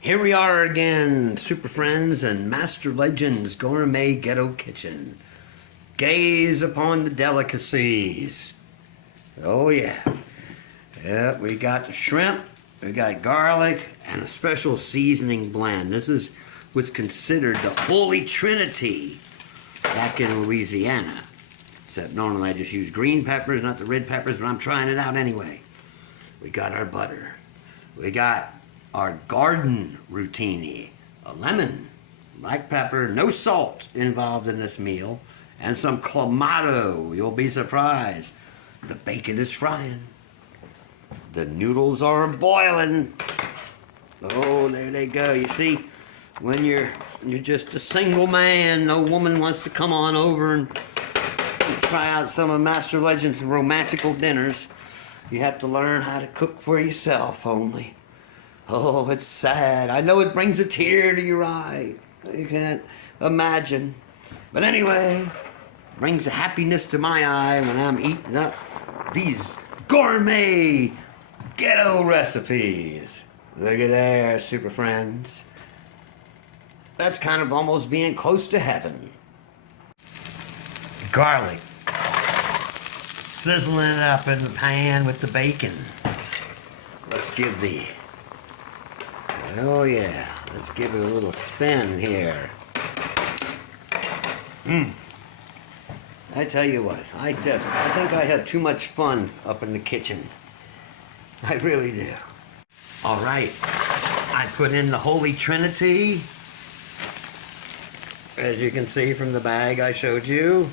Here we are again, Super Friends and Master Legends Gourmet Ghetto Kitchen. Gaze upon the delicacies. Oh yeah. Yep, we got the shrimp, we got garlic, and a special seasoning blend. This is what's considered the Holy Trinity back in Louisiana. Except normally I just use green peppers, not the red peppers, but I'm trying it out anyway. We got our butter. We got our garden rotini, a lemon, black pepper, no salt involved in this meal, and some clamato. You'll be surprised. The bacon is frying. The noodles are boiling. Oh, there they go. You see, when you're just a single man, no woman wants to come on over and try out some of Master Legend's romantical dinners. You have to learn how to cook for yourself only. Oh, it's sad. I know it brings a tear to your eye. You can't imagine. But anyway, brings a happiness to my eye when I'm eating up these gourmet ghetto recipes. Look at there, Super Friends. That's kind of almost being close to heaven. Garlic. Sizzling it up in the pan with the bacon. Let's give the... Oh yeah, let's give it a little spin here. I tell you what, I think I have too much fun up in the kitchen. I really do. All right, I put in the Holy Trinity, as you can see from the bag I showed you,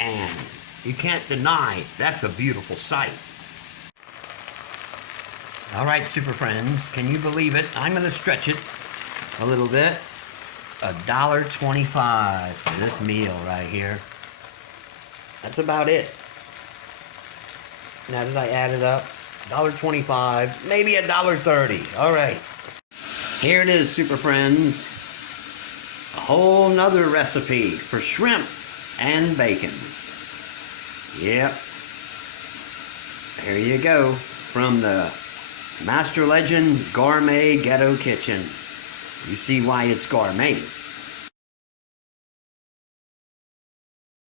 and you can't deny that's a beautiful sight. All right, Super Friends, can you believe it? I'm going to stretch it a little bit. $1.25 for this meal right here. That's about it. Now that I add it up, $1.25, maybe $1.30. All right. Here it is, Super Friends. A whole nother recipe for shrimp and bacon. Yep. There you go. From the Master Legend Gourmet Ghetto Kitchen. You see why it's gourmet.